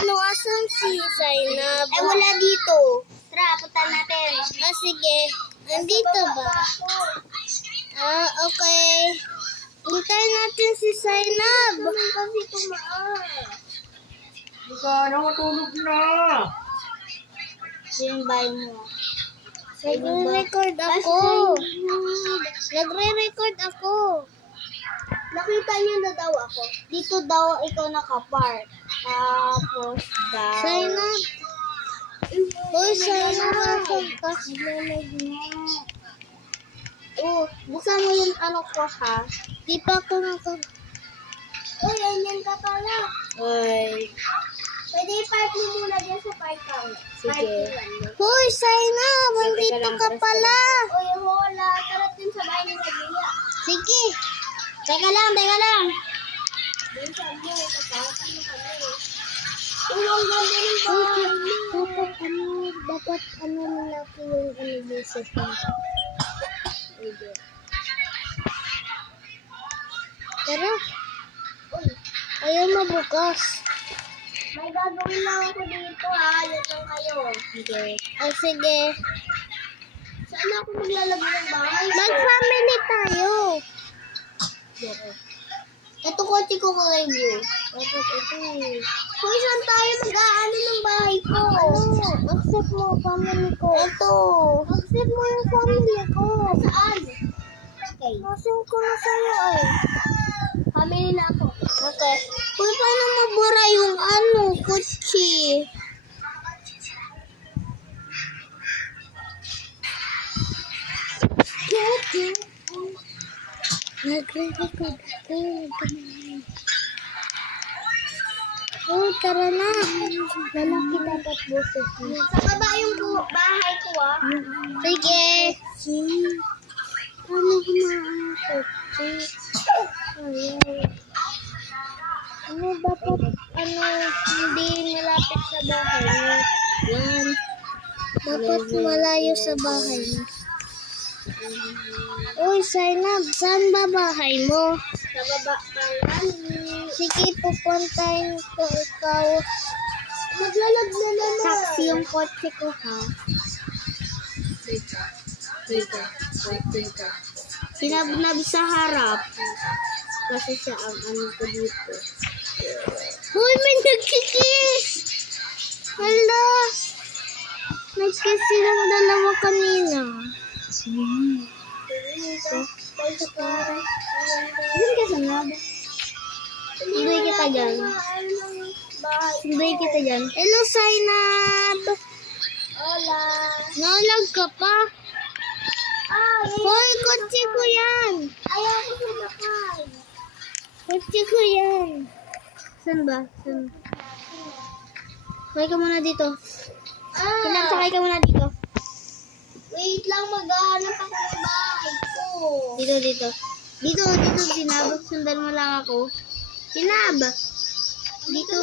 Ano, asan si Zainab? Wala dito. Tara, punta natin. Sige. Nandito ba? Okay. Hintayin natin si Zainab. Kasi tumaan. Sana matulog na. Yung bahay mo. Nagre-record ako. Nagre-record ako. Nakita niyo na daw ako. Dito daw ikaw nakapark. Tapos daw. Zainab. Uy, Zainab. Asan ka? Oh, buksan mo yung ano ko ha. Di pa ako Uy, ganyan ka pala. Ay. Pwede i-park mo muna dyan sa park out. Sige. Uy, Zainab. Nandito ka pala. Uy, hola. Tara din sa bahay ni Gabriela. Sige. Teka lang. Minsan mo, kapakasan mo kami. Uy, ang ganda ng bahay. Dapat lalaki yung buses mo. Tara. Ayaw mabukas. May gagawin lang ako dito ha. Yan lang kayo. Sige. Saan ako maglalagay ng bahay? Mag-family tayo. Ito kotse ko kulay blue. Ito. Kung saan tayo mag-aano ng bahay ko? Accept mo, family ko. Ito. Accept mo yung family ko. Saan? Okay. Nasin ko na sa'yo eh. Family na ako. Okay. Uy, paano mabura yung kutsi? Nagre-record ako. Oh, tara na. Lalaki dapat boses mo. Sa baba yung bahay ko ah. Sige. Paano kumakot? Ayaw. Dapat, hindi malapit sa bahay mo. Yan. Dapat malayo sa bahay mo. Uy, Zainab, saan ba bahay mo? Sa baba pa lang. Sige, pupuntahin ko ikaw. Maglalag na naman. Taxi yung kotse ko, ha? Wait. Sinabnab sa harap. Kasi siya ang ano ko dito. Uy, may nagkikiss! Hala! Nagkiss silang dalawa kanina. Saan ka sanab? Sunduin kita dyan. Sunduin kita dyan. Hello, Zainab! Hola. Nalag ka pa? Hoy, kotse ko yan! Ayaw ko sumakay. Kotse ko yan. Saan ba? Saan? Sakay ka muna dito. Sakay ka muna dito. Wait lang, maghahanap ako ng bahay ko. Dito. Dito, Sinab. Sundan mo lang ako. Sinab! Dito.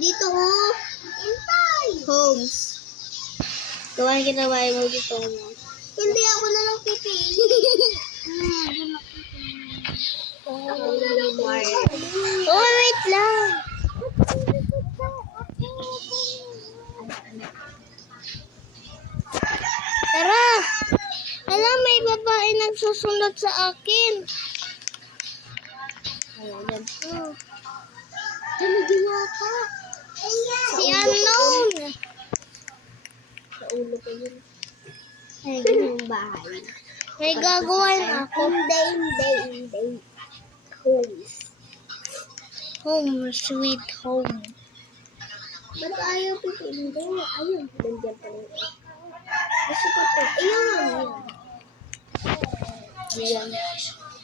Dito, oh. Hintay! Homes. Gawain kita ba mo dito mo? Hindi ako na lang pipili. Oh, wait lang. Tara! Alam, may babae nagsusunod sa akin. Ayan. Ginagawa ka. Si Unknown. Sa ulo ko yun. Ay, ganyung bahay. May gagawin ako. Hindi. Homes. Home, sweet home. Ba't ayaw pipili? Ayun, nandiyan pa rin. Gusto ko to. Ayan.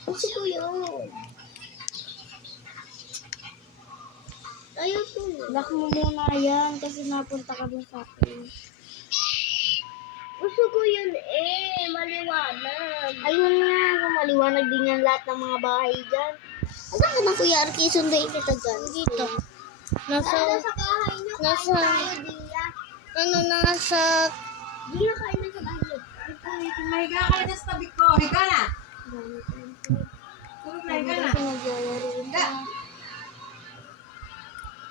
Gusto ko yun. Ayaw ko. Lock mo muna yan kasi napunta ka dun sa akin. Gusto ko yun maliwanag. Ayun nga, kung maliwanag din yan lahat ng mga bahay dyan. Asan ka na, Kuya Arki? Sunduin kita dyan. Dito. Nasa bahay niyo. Nasa- Kain tayo, Dia. Nasa... Dia, kain na sa bahay niyo. Mahiga ka na sa tabi ko. Higa na. Tulog na, higa na. Higa.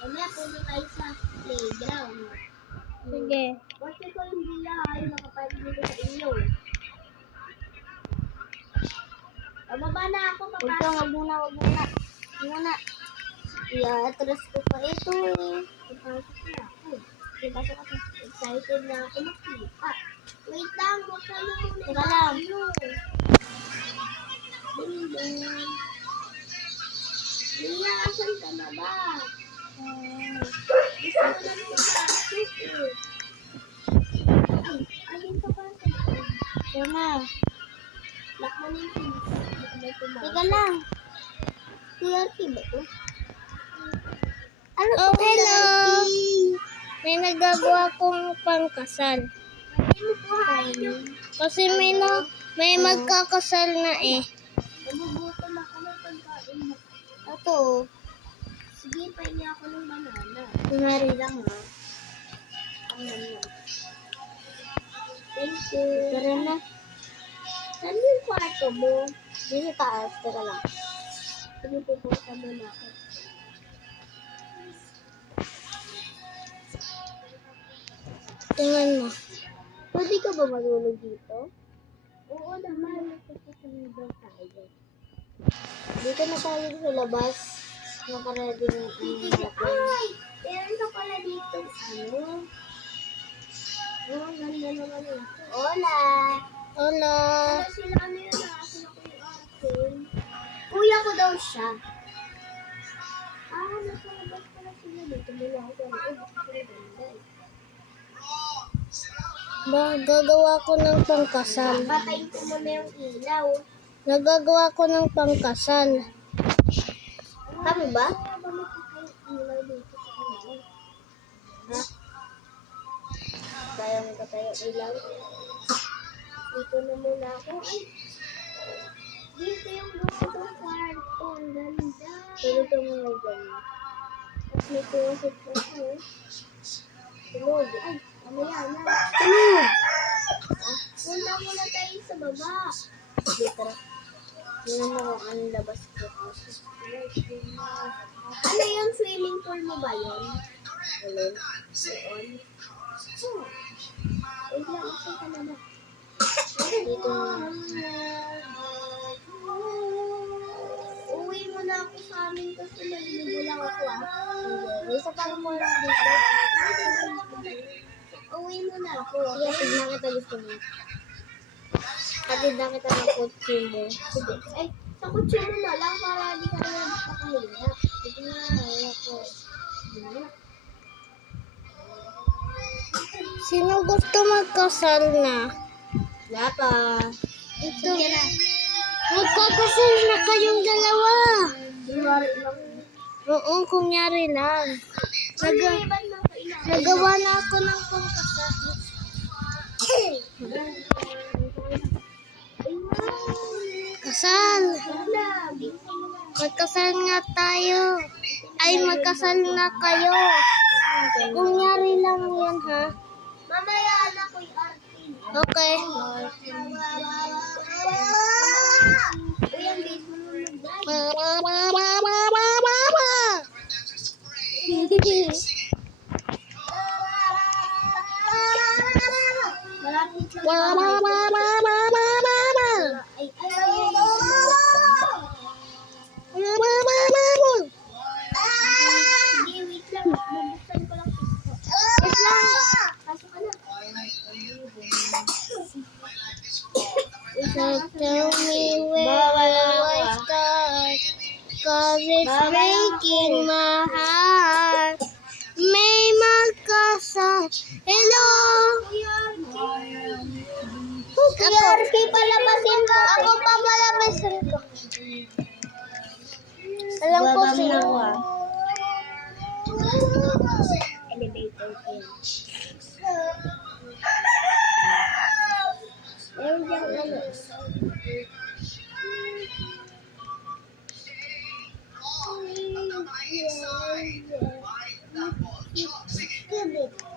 Mamaya punta tayo sa playground. Sige. Kasi ko yung bila, yung nakapalit dito sa inyo. Pababa na ako, papa. Huwag ka, wag muna. Wag muna. I-atras ko pa ito eh. Ipasok na ako. Ipasok ako. Excited na ako makita. Wait lang, huwag ka na muna. Teka lang. Ding-ding. Mia, asan ka na ba? Gusto ko lang magpasok eh. Ay, ayun ka pa. Tama. Lock mo na yung keys. Teka lang. TRT ba ito? Ano oh, hello. May nagagawa kong pangkasal. Hindi mo buhayin yung Kasi may magkakasal na eh. nabubuto na ako ng pagkain mo. Ito. Sige, pahingi ako ng banana. Kunwari lang ha. Thank you. Tara na. Saan yung kwarto mo? Dito taas. Teka lang. Sige, pupunta muna ako. Tingnan mo. Pwede ka ba matulog dito? Oo naman. Kasi sumibang tayo. Dito na tayo sa labas. Nakaready ng Ay! Meron ka pala dito. Ano? Oh, ganda naman ito. Hola! Hola. Ano sila? Ano yun? Nakasin ako yung akin. Kuya ko daw siya. Nasa labas pala sila dito. Mula ako sa loob. Ang ganda eh. Gagawa ko ng pangkasal. Patayin ko muna yung ilaw. Nagagawa ko ng pangkasal. Kami ba? Ba makakain ilaw dito sa kanila? Ha? Kaya mo ba tayo ilaw? Dito na muna ako. Ay! Dito yung gusto kong kwarto. Ang ganda. Dito mo na dyan. Tapos may closet pa siya. Tulog. Ay! Mamaya na. Tulog! Punta muna tayo sa baba. Dito na. Tingnan mo kung anong labas ko. Ano yung swimming pool mo ba yun? Alin? Doon. Wait lang, asan ka na ba? Dito na. Uwi mo na ako sa amin kasi naliligo lang ako Isa pa mo lang dito. Uwi mo na ako. Sige, tignan kita gusto mo. Hatid na kita ng kotse mo. Sige. Ay, sa kutsi mo na lang para di ka na makahinga. Sige na, wala ko. Sino gusto magkasal na? Wala pa. Ito. Magkakasal na kayong dalawa. Kunwari lang. Oo, kunyari lang. Ba't na kailangan? Nagawa na ako ng pangkasal. Kasal. Wala. Magkasal nga tayo. Ay, magkasal na kayo. Kunyari lang yan, ha? Mamaya na ko yung artin. Okay. Uy, ang base mo naman mag-drive. Malapit lang Ay, Sige, wait lang. Bubuksan ko lang ito. Wait lang. Pasok ka na. So tell me where will I start? 'Cause it's breaking my heart. May magkasal. Hello. Ako, palabasin ko. Ako pa palabasin ko. Alam ko sino. Elevator ko yan. Meron diyang ano.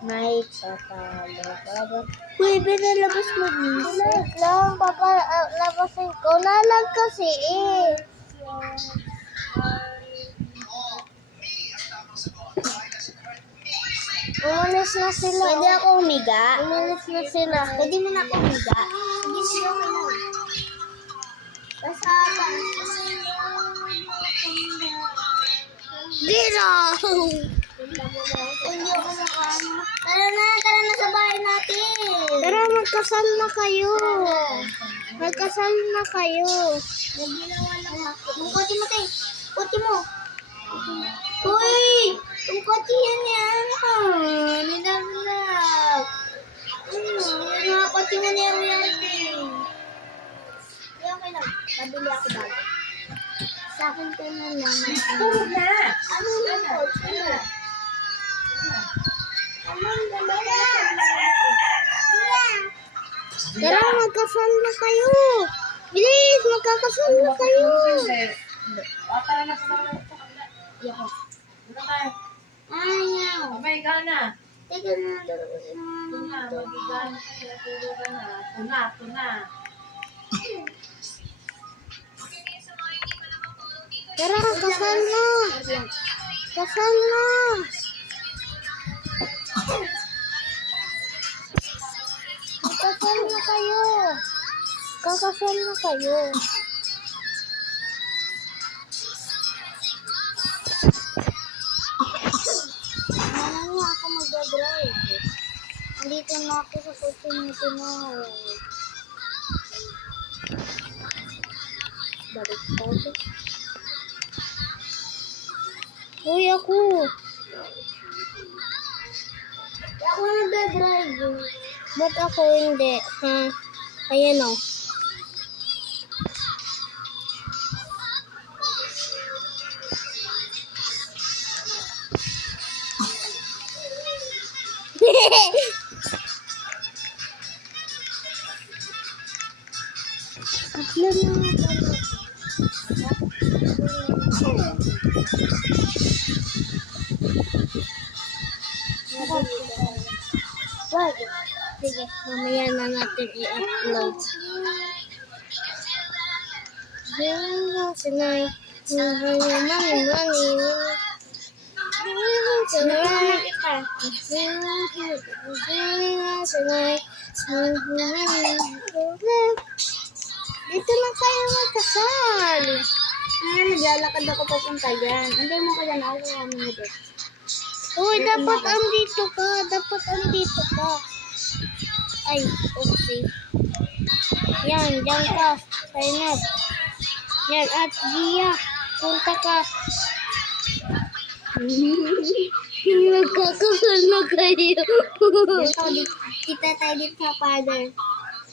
May papalabas. Uy, pinalabas mo dito. Wait lang, papalabasin ko. Nalag kasi eh. Umalis na sila. Pwede ako humiga? Umalis na sila. Pwede mo na ako humiga? Hindi siya ako lang. Basta pa. Dito! Hindi ako makaano. Tara na sa bahay natin. Tara, magkasal na kayo. Magkasal na kayo. Nagginawa lang ako. Yung kotse mo, tay. Kotse mo. Uy! Yung kotse yan yan. Nilaglag. Yung mga kotse mo na yan. Okay lang. Pabili ako bago. Sa akin ko na lang. Tulog na. Ano yung kotse mo? Tara, magkasal na kayo. Bilis, magkakasal na kayo. Tara na sa kabila. Yoko. Ano tayo? Ayaw. Abay, ikaw na. Teka na. Tuna, magigan. Tulog ka na. Tuna. Tara, kasal na. Kasal na. Kakasal na kayo. Kakasal na kayo. Ano nga ako mag-drive? Andito na ako sa kotse nito na. Balik tayo. Uy, ako. Ako nag-drive. Ba't ako hindi? Ha? Ayan o. Upload na nga pala. Wag. Sige, mamaya na natin i-upload. Sinay, sinay, money. Dito na tayo magkasal. Naglalakad ako papunta dyan. Hindi mo ko dyan. Ako kami nito. Uy, dapat andito ka. Dapat andito ka. Ay, okay. Yan, dyan ka. Sign up. Yan, at Gia, punta ka. Magkakasal na kayo. Kita tayo dito sa father.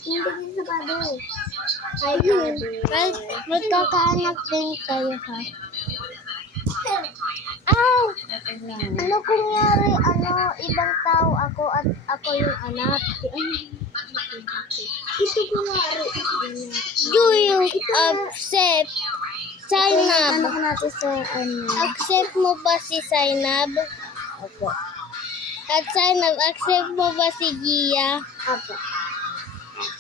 Hindi dito sa father. Hi, Well, magkakaanak din kayo, ha? Aw! Ano kunyari, ibang tao ako at ako yung anak? Ito kunwari. Do you accept Zainab? Ano ko natin sa Accept mo ba si Zainab? Opo. At Zainab, accept mo ba si Gia? Opo.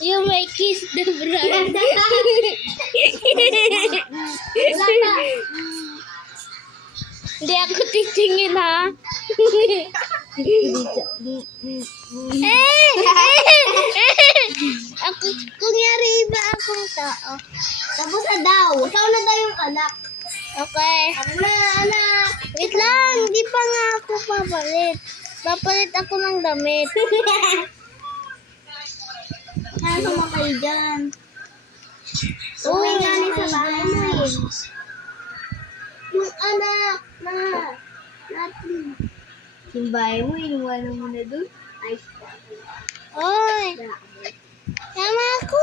You may kiss the bride. Wala pa. Hindi ako titingin, ha? Ako, kunyari iba akong tao. Tapos na daw. Ikaw na daw yung anak. Okay. Ako na, anak. Wait lang, di pa nga ako papalit. Papalit ako ng damit. Ano mo kayo dyan? Oo, Uy, galing sa bahay mo eh. Yung anak na natin. Yung bahay mo, inuwanan mo na doon. Ay, Oy, tama ako.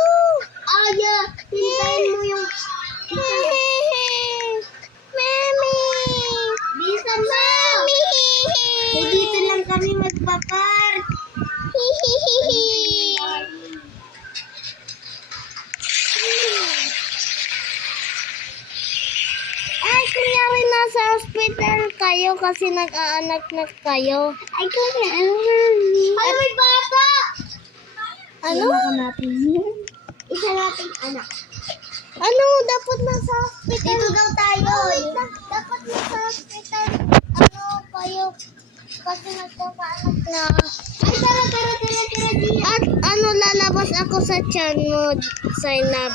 Aya, hintayin mo yung... Mami. Bisan mo! Eh, dito lang kami magpapar. Ay, kunyari nasa hospital kayo kasi nag-aanak na kayo. Ay, kaya ano mami? Ay, may bata! Ano? natin. Isa nating anak. Ano? Dapat nasa hospital. Dito daw tayo. Dapat nasa hospital. Ano kayo? Kasi nagkakaanak na. Ay, tara, Gia. At ano, lalabas ako sa tiyan mo, Zainab.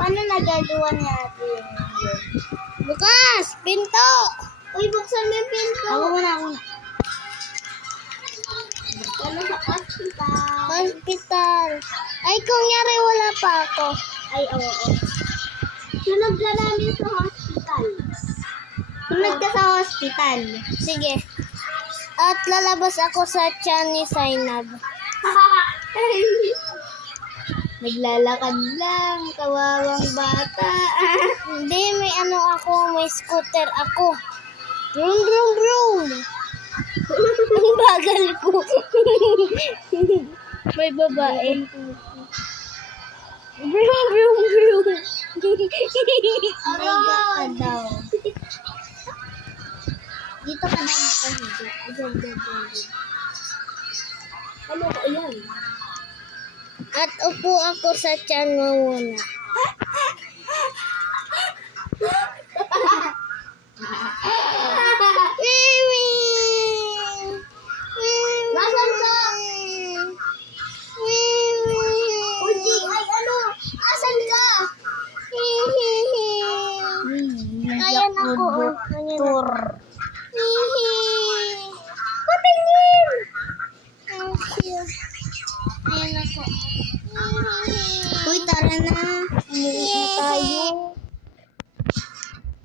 Paano nagagawa natin yun? Bukas! Pinto! Uy, buksan mo yung pinto. Ako muna. Ano sa hospital? Hospital. Ay, kung yari, wala pa ako. Ay, oo. Sunog ka namin sa hospital. Sunog ka sa hospital. Sige. At lalabas ako sa tiyan ni Zainab. Naglalakad lang, kawawang bata. Hindi, may ano ako, may scooter ako. Vroom, vroom, vroom. Ang bagal ko. May babae. Vroom, vroom, vroom. Higa ka daw. Dito ka na makahiga. Diyan. Ano ko yan? At upo ako sa tiyan mo muna. Nasaan ka? Uji, ay ano? Asan ka? Ayan ako. Tour. Patingin! Ang cute. Ayan ako. Uy, tara na. Umuwi na tayo.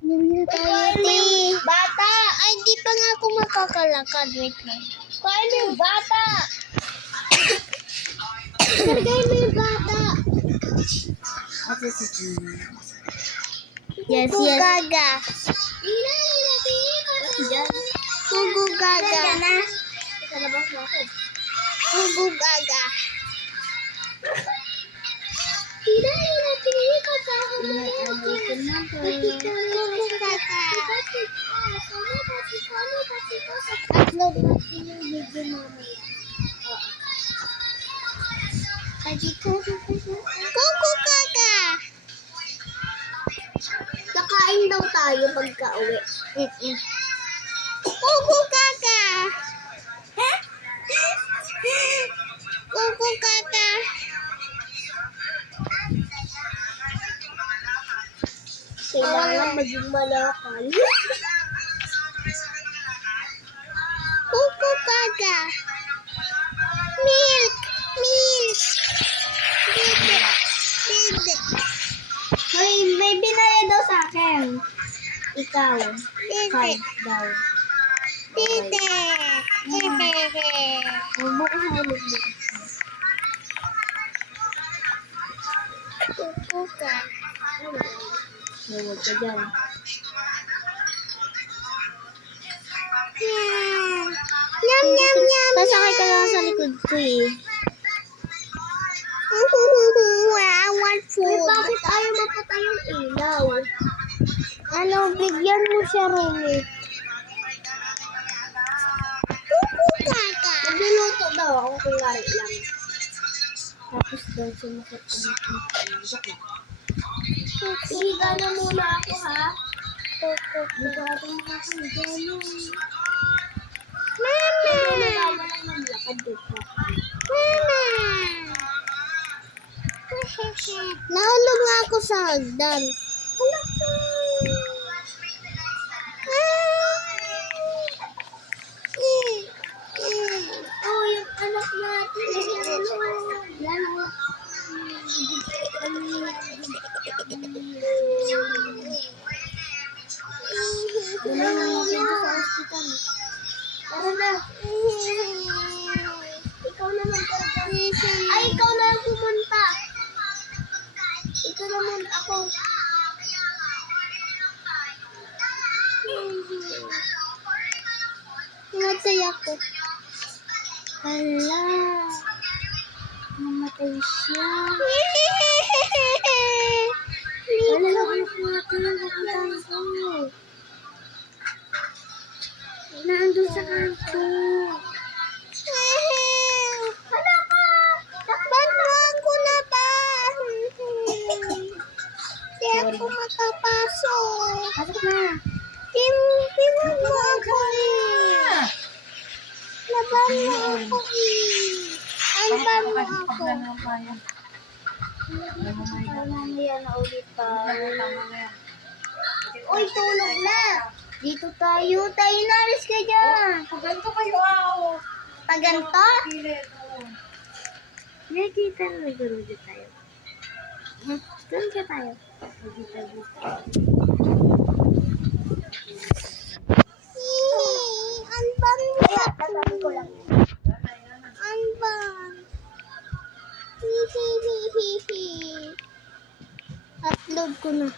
Umuwi na tayo, te. Bata! Ay, di pa nga ako makakalakad. Wait lang. Kain mo yung bata! Kargay mo yung bata! Yes, yes. Gaga. Diyan. Gugu gaga. Diyan na. Sa labas mo ako. Gugu gaga. Gugu gaga. Upload natin yung video mamaya. Gugu gaga. Kakain daw tayo pagka uwi. Gugu gaga. Gugu gaga. Kailangan maging malakal. Gugu gaga. Milk. Milk. Dede. Dede. May binaya daw sa akin. Ikaw. Dede. Card daw. Dede. Hehehe. Bukas na ulit. Gugu gaga. Huwag ka dyan. Yum, yum, yum, Pasakay ka lang sa likod ko eh. I want Uy, food. bakit ayaw mapatay yung ilaw? Ano, bigyan mo siya, Rumi. Kuku kaka. Nagluluto daw ako kung lari lang. Tapos daw sumakit ang joke lang. Higa na muna ako ha. Hindi ko ata makakahiga mo. Mama. Hindi na tayo lang maglakad dito. Mama. Nahulog nga ako sa hagdan. Oh, yung anak natin. Lalo. Wala na natin sa hospital. Tara na. Ikaw naman talaga. Ay, ikaw na lang pumunta. Ikaw naman ako. Namatay ako. Hala. Namatay siya. Wala Wala na. na natin. Nandun sa kanto. Hala ka! Ba't mo ako na ba? Hindi ako makapasok. Pasok na. Tiwan mo ako eh. Amba mo ako. Paglan mo kaya. Mamaya na ulit pa. Tama na yan. Uy, tulog na. Dito tayo. Tayo na, alis ka dyan. Pag ganito kayo, Pag ganito, Pilit, oo. nakikita na nag-road tayo. Doon ka tayo. Anbang mo ako. Ko lang. Anbang. Hihihihihi. Upload ko na.